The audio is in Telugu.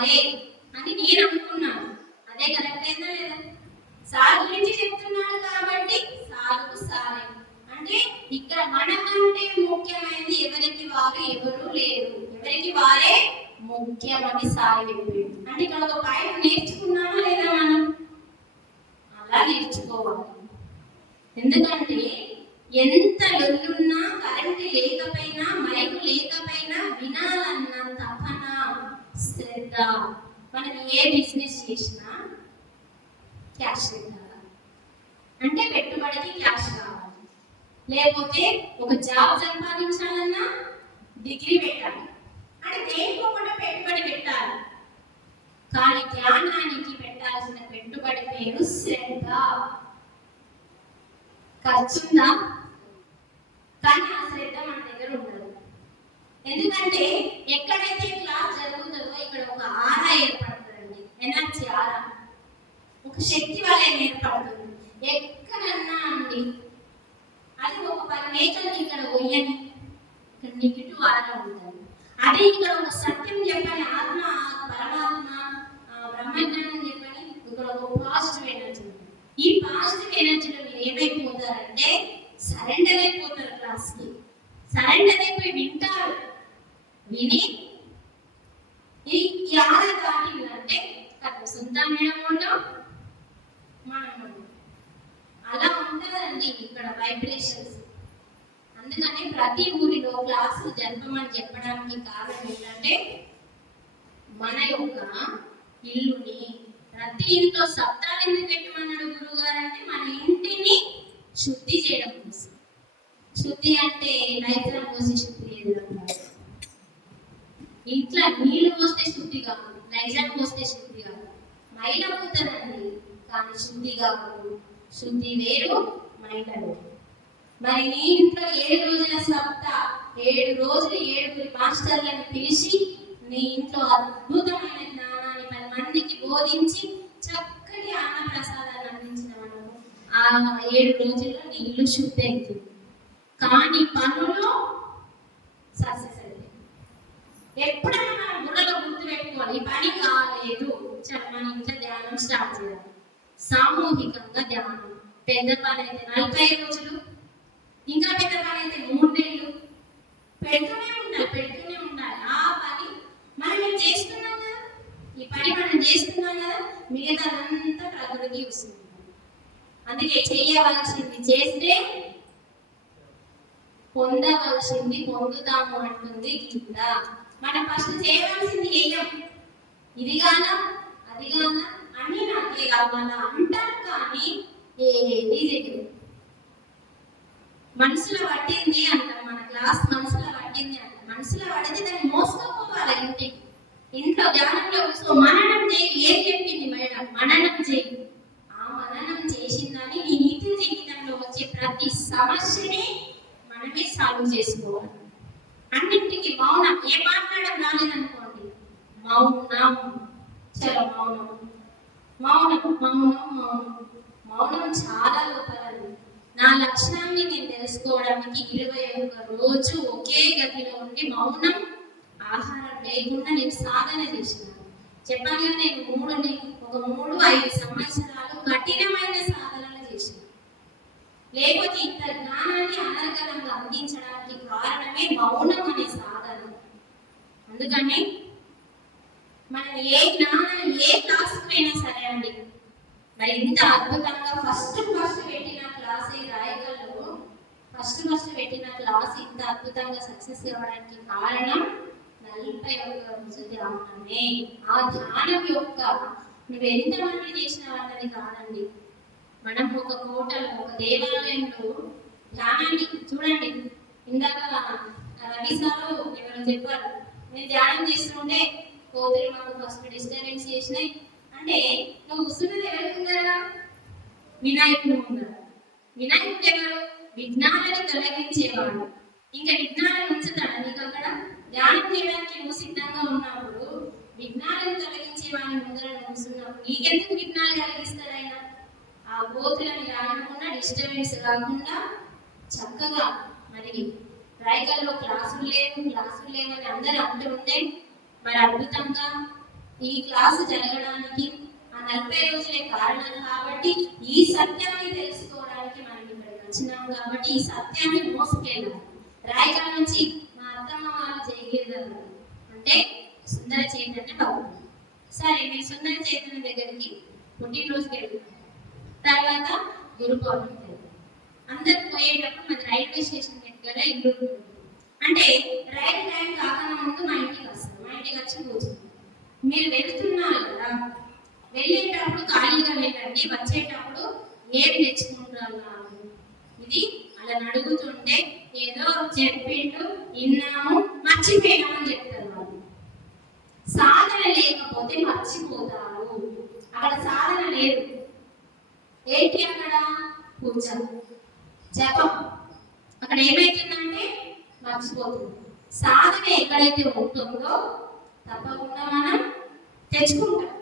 సారే అని నేను అనుకున్నాను. అదే కరెక్ట్ అయిందా లేదా? సార్ గురించి చెప్తున్నాను కాబట్టి సారుకు సారే అంటే ఇక్కడ మనకంటే ముఖ్యమైనది ఎవరికి వారు ఎవరు లేరు, ఎవరికి వారే ముఖ్యమని సారి చెప్పాడు. అంటే ఇక్కడ ఒక పాయింట్ నేర్చుకున్నామా లేదా? మనం అలా నేర్చుకోవాలి. ఎందుకంటే ఎంత లొల్లున్నా, కరెంట్ లేకపోయినా, మైకు లేకపోయినా వినాలన్న తపన, శ్రద్ధ. మనం ఏ బిజినెస్ చేసినా క్యాష్ పెట్టాలి, అంటే పెట్టుబడికి క్యాష్ కావాలి. లేకపోతే ఒక జాబ్ సంపాదించాలన్నా డిగ్రీ పెట్టాలి, అంటే దేనికో కూడా పెట్టుబడి పెట్టాలి. కానీ జ్ఞానానికి పెట్టాల్సిన పెట్టుబడి పేరు శ్రద్ధ. ఖర్చుందా? కానీ ఆ శ్రద్ధ మన దగ్గర ఉండదు. ఎందుకంటే ఎక్కడైతే క్లాస్ జరుగుతుందో ఇక్కడ ఒక ఆరా ఏర్పడుతుందండి, ఎనర్జీ ఆరా, ఒక శక్తి వలయం ఏర్పడుతుంది. ఎక్కడన్నా అండి అది ఒక 10 మేకలు ఇక్కడ పోయని ఇక్కడ నీకు ఆరా ఉంటుంది. అదే ఇక్కడ ఒక సత్యం చెప్పని ఆత్మ, పరమాత్మ, బ్రహ్మజ్ఞానం చెప్పని ఇక్కడ ఒక పాజిటివ్ ఎనర్జీ ఉంటుంది. ఈ పాజిటివ్ ఎనర్జీలో మీరు ఏమైపోతారంటే సరెండర్ అయిపోతారు. క్లాస్కి సరెండర్ అయిపోయి వింటారు. విని ఈ ఆరా దాటిందంటే సొంత మేడం మనం అలా ఉంటుందండి ఇక్కడ వైబ్రేషన్స్. అందుకని ప్రతి ఊరిలో క్లాసులు జరపమని చెప్పడానికి కారణం ఏంటంటే మన యొక్క ఇల్లుని, ప్రతి ఇంట్లో శబ్దాలు ఎందుకు పెట్టమన్నాడు గురువు గారు అంటే మన ఇంటిని శుద్ధి చేయడం కోసం. శుద్ధి అంటే నైజం పోసి శుద్ధి చేయడం కాదు. ఇంట్లో నీళ్లు పోస్తే శుద్ధి కాదు, నైజం పోస్తే శుద్ధి కాదు. మైల పోతుందండి కానీ శుద్ధి కాదు. శుద్ధి వేరు, మైల వేరు. మరి నీ ఇంట్లో 7 రోజుల సప్తా, 7 రోజులు 7 మాస్టర్లను పిలిచి నీ ఇంట్లో అద్భుతమైన జ్ఞానాన్ని 10 మందికి బోధించి చక్కటి అన్న ప్రసాదాన్ని అందించిన మనము ఆ 7 రోజుల్లో నీ ఇల్లు శుద్ధి అవుతుంది. కానీ పనులు సక్సెస్ అవుతుంది. ఎప్పుడైనా మనం బుర్రలో గుర్తు పెట్టుకోవాలి, ఈ పని కాలేదు, మన ఇంట్లో ధ్యానం స్టార్ట్ చేయాలి. సామూహికంగా ధ్యానం. పెద్ద పని అయితే 40 రోజులు, ఇంకా పెద్ద పని అయితే 3 నెలలు పెడుతూనే ఉండాలి. ఆ పని మనం చేస్తున్నాం కదా, ఈ పని మనం చేస్తున్నాం కదా, మిగతాదంతా ప్రకృతి వస్తుంది. అందుకే చేయవలసింది చేస్తే పొందవలసింది పొందుతాము అంటుంది గీత. మనం ఫస్ట్ చేయవలసింది ఏయం, ఇది గానా అది గానా అని నాకే కావాలా అంటారు. కానీ ఏది చేయదు. మనసులో పట్టింది అంటాం, మన క్లాస్ మనసులో పట్టింది అంటాం. మనసులో పడితే దాన్ని మోసుకోపోవాలి ఇంటికి. ఇంట్లో ధ్యానంలో కూర్చో మననం చేయి. ఏం చెప్పింది మేడం? మననం చేయి. ఆ మననం చేసిందని నీ నిత్య జీవితంలో వచ్చే ప్రతి సమస్యని మనమే సాల్వ్ చేసుకోవాలి. అన్నింటికి మౌనం. ఏ మాట్లాడడం రాలేదనుకోండి, మౌనం. చలో మౌనం, మౌనం, మౌనం, మౌనం. మౌనం చాలా గొప్పది. నా లక్షణాన్ని నేను తెలుసుకోవడానికి 21 రోజు ఒకే గదిలో ఉండి మౌనం, ఆహారం లేకుండా నేను సాధన చేసినాను. చెప్పాను కదా, నేను 3-5 సంవత్సరాలు కఠినమైన సాధనలు చేసిన. లేకపోతే ఇంత జ్ఞానాన్ని అనర్గళంగా అందించడానికి కారణమే మౌనం అనే సాధన. అందుకని మనం ఏ జ్ఞానం ఏ టాస్క్ అయినా సరే అండి, మరి ఇంత అద్భుతంగా ఫస్ట్ పెట్టిన క్లాస్ రాయగల్లో ఫస్ట్ పెట్టిన క్లాస్ ఇంత అద్భుతంగా సక్సెస్ అవ్వడానికి కారణం 41 రోజు ధ్యానమే. ఆ ధ్యానం యొక్క నువ్వు ఎంతమంది చేసిన వాళ్ళని కాదండి. మనం ఒక హోటల్, ఒక దేవాలయంలో ధ్యానాన్ని చూడండి. ఇందాక రవి సారు ఎవరో చెప్పారు, నేను ధ్యానం చేస్తుంటే కోతులు మాకు ఫస్ట్ డిస్టర్బెన్స్ చేసినాయి అంటే, నువ్వు కూర్చున్నది ఎవరు ఉన్నారా? వినాయకుడు ఉన్నారు. వినాయకుడు ఎవరు? విఘ్నాలను తొలగించేవాడు. ఇంకా విఘ్నాలను ఉంచుతాడా నీకు అక్కడ? ధ్యానం చేయడానికి నువ్వు సిద్ధంగా ఉన్నప్పుడు, విఘ్నాలను తొలగించేవాడిని ముందర కూర్చున్నప్పుడు నీకెందుకు విఘ్నాలు కలిగిస్తాడు ఆయన? ఆ కోతులను రాకుండా, డిస్టర్బెన్స్ రాకుండా చక్కగా. మరి రాయకల్లో క్లాసులు లేవు అని అందరూ అంటూ ఉంటే, మరి అద్భుతంగా ఈ క్లాసు జరగడానికి ఆ 40 రోజులే కారణం కాబట్టి ఈ సత్యాన్ని తెలుసుకోవడానికి మనం ఇక్కడికి వచ్చినాం కాబట్టి ఈ సత్యాన్ని మోసుకెళ్ళాలి. రాయగడ నుంచి మా అత్తమ్మ వాళ్ళు చేయగలరు అంటే సుందర చైతన్య బాబు. సరే మీరు సుందర చైతన్య దగ్గరికి పుట్టినరోజుకి వెళ్తారు. తర్వాత గురు పౌర్ణమి అందరు పోయేటప్పుడు మాది రైల్వే స్టేషన్ దగ్గర ఇల్లు ఉంటుంది. అంటే రైలు టైం కాకుండా ముందు మా ఇంటికి వస్తారు. మా ఇంటికి వచ్చి కూర్చుంటారు. మీరు వెళ్తున్నారు కదా, వెళ్ళేటప్పుడు ఖాళీగా వెళ్ళండి, వచ్చేటప్పుడు ఏం తెచ్చుకుంటున్నారు. ఇది అలా అడుగుతుంటే ఏదో చెప్పిండు విన్నాము మర్చిపోయాము అని చెప్తారు వాళ్ళు. సాధన లేకపోతే మర్చిపోతారు. అక్కడ సాధన లేదు. ఏంటి అక్కడ? పూజ జపం. అక్కడ ఏమైతుందంటే మర్చిపోతుంది. సాధన ఎక్కడైతే ఉంటుందో తప్పకుండా మనం తెచ్చుకుంటాం.